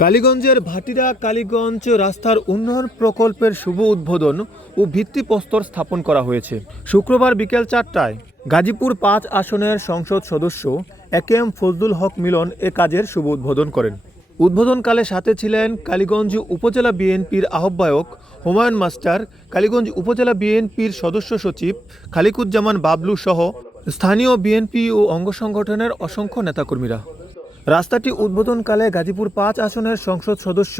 কালীগঞ্জের ভাটিরা কালীগঞ্জ রাস্তার উন্নয়ন প্রকল্পের শুভ উদ্বোধন ও ভিত্তিপ্রস্তর স্থাপন করা হয়েছে শুক্রবার বিকেল 4টায়। গাজীপুর 5 আসনের সংসদ সদস্য একেএম ফজলুল হক মিলন এ কাজের শুভ উদ্বোধন করেন। উদ্বোধনকালে সাথে ছিলেন কালীগঞ্জ উপজেলা বিএনপির আহ্বায়ক হুমায়ুন মাস্টার, কালীগঞ্জ উপজেলা বিএনপির সদস্য সচিব খালিকুজ্জামান বাবলু সহ স্থানীয় বিএনপি ও অঙ্গ সংগঠনের অসংখ্য নেতাকর্মীরা। রাস্তাটি উদ্বোধনকালে গাজীপুর 5 আসনের সংসদ সদস্য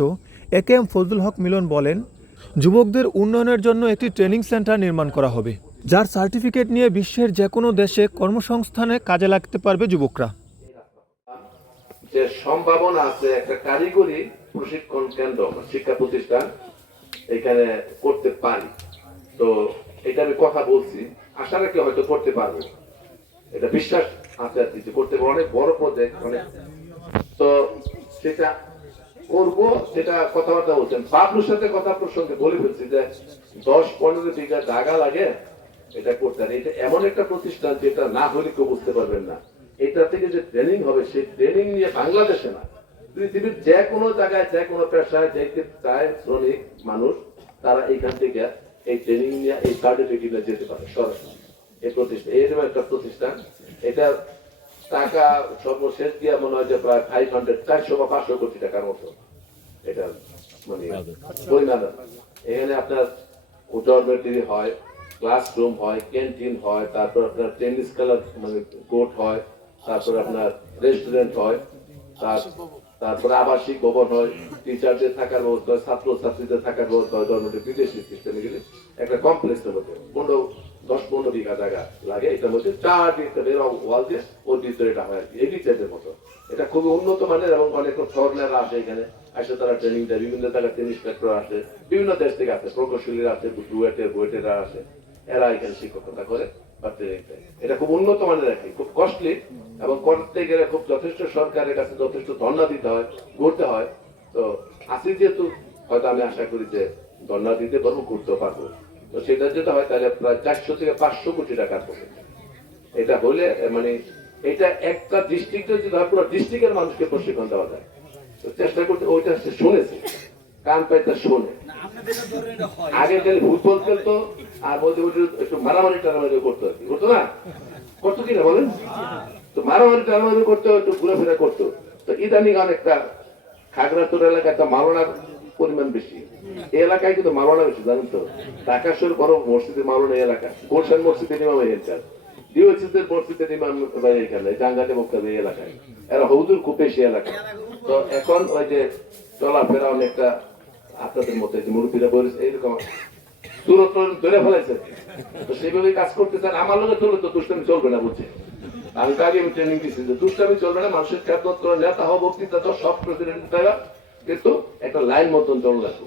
একেএম ফজলুল হক মিলন বলেন, যুবকদের উন্নয়নের জন্য একটি ট্রেনিং সেন্টার নির্মাণ করা হবে, যার সার্টিফিকেট নিয়ে বিশ্বের যে কোনো দেশে কর্মসংস্থানে কাজে লাগতে পারবে যুবকরা। যে সম্ভাবনা আছে একটা কারিগরি প্রশিক্ষণ কেন্দ্র শিক্ষা প্রতিষ্ঠান এখানে করতে পারি, তো এটা আমি কথা বলছি, আশা রাখি হয়তো করতে পারবো, এটা বিশ্বাস আছে আর কি করতে পারবো। অনেক বড় প্রজেক্ট, অনেক, তো সেটা করবো, সেটা কথাবার্তা বলছেন। বাবলুর সাথে কথা প্রসঙ্গে বলে ফেলছি যে 10-15 বিঘা জায়গা লাগে এটা করতে। এটা এমন একটা প্রতিষ্ঠান যেটা না হলে কেউ বুঝতে পারবেন না। এটা থেকে যে ট্রেনিং হবে, সেই ট্রেনিং নিয়ে বাংলাদেশে না, পৃথিবীর যে কোনো জায়গায় যে কোনো পেশায় যেতে চায় শ্রমিক মানুষ, তারা এইখান থেকে এই ট্রেনিং নিয়ে এই সার্টিফিকেট নিয়ে যেতে পারে সরাসরি। এই প্রতিষ্ঠান এরকম একটা প্রতিষ্ঠান, এটা টাকা সর্বশেষ দিয়ে মনে হয় যে প্রায় 400 বা 500 কোটি টাকার মতো এটা মানে পরিমাণ। এখানে আপনার ডরমেটরি হয়, ক্লাসরুম হয়, ক্যান্টিন হয়, তারপর আপনার টেনিস খেলার মানে কোর্ট হয়, তারপর আপনার রেস্টুরেন্ট হয়, তারপরে আবাসিক ভবন হয়, টিচারদের থাকার ব্যবস্থা হয়, ছাত্র ছাত্রীদের থাকার ব্যবস্থা হয়। ডরমেটরি বিদেশি সিস্টেমে গেলে একটা কমপ্লেক্সের মধ্যে 10-15 বিঘা জায়গা লাগে। এটার মধ্যে 4 ডিজাইনের ওয়াল দিয়ে ওর ভিতরে এটা হয় আর কি, এই ডিজাইনের মতো। এটা খুবই উন্নত মানের এবং অনেক ফরেনাররা আসে এখানে, আসে তারা ট্রেনিং দেয়। বিভিন্ন জায়গায় টেনিস ইন্সট্রাক্টর আসে, বিভিন্ন দেশ থেকে আসে, প্রকৌশলীরা আসে, বুয়েটেরা আসে, এরা এখানে শিক্ষকতা করে বা ট্রেনিং দেয়। এটা খুব উন্নত মানের আর কি, খুব কস্টলি, এবং করতে গেলে খুব যথেষ্ট সরকারের কাছে যথেষ্ট ধর্ণা দিতে হয়, করতে হয়। তো আসি যেহেতু হয়তো আমি আশা করি যে ধর্ণা দিতে পারবো, করতে পারবো। তো সেটা যেটা হয় তাহলে প্রায় 400 থেকে 500 কোটি টাকার প্রজেক্ট। এটা হলে মানে এটা একটা ডিস্ট্রিক্টে যদি হয়, পুরো ডিস্ট্রিক্টের মানুষকে প্রশিক্ষণ দেওয়া যায়। তো চেষ্টা করতে, ওইটা শুনেছি, কান পাইতে শোনে। আগে গেলে ফুটবল খেলতো আর বলতে একটু মারামারি টারামারি করতো আর কি, করতো না, করতো কিনা বলেন? তো মারামারি টারামারি করতো, একটু ঘুরাফেরা করতো। তো ইদানিং অনেকটা খাগড়াছড়ি এলাকায় একটা মাওলানার পরিমাণ বেশি, এই এলাকায় কিন্তু মাওলানা বেশি, জানেন তো। ঢাকা শহর বড় মসজিদের মাওলানা এই এলাকা, গুলশান মসজিদের ইমাম এখানকার, ডিওসিদের মসজিদের ইমাম এখানে, জাঙ্গাতে মুক্তাবে এই এলাকায়, এরা হুজুর খুব বেশি এলাকা। তো এখন ওই যে চলাফেরা অনেকটা আপনাদের মতো মুরব্বীরা বলেছে এইরকম দূরত্ব ধরে ফেলাইছে, তো সেইভাবে কাজ করতে চান। আমার লোকের চলবে তো দুষ্টামি চলবে না, বুঝছে। আমি আগে আমি ট্রেনিং দিচ্ছি যে দুষ্টামি চলবে না, মানুষের খেদমত করে, নেতা হওয়া, বক্তৃতা তো সব প্রেসিডেন্ট, কিন্তু একটা লাইন মতন চল রাখবো।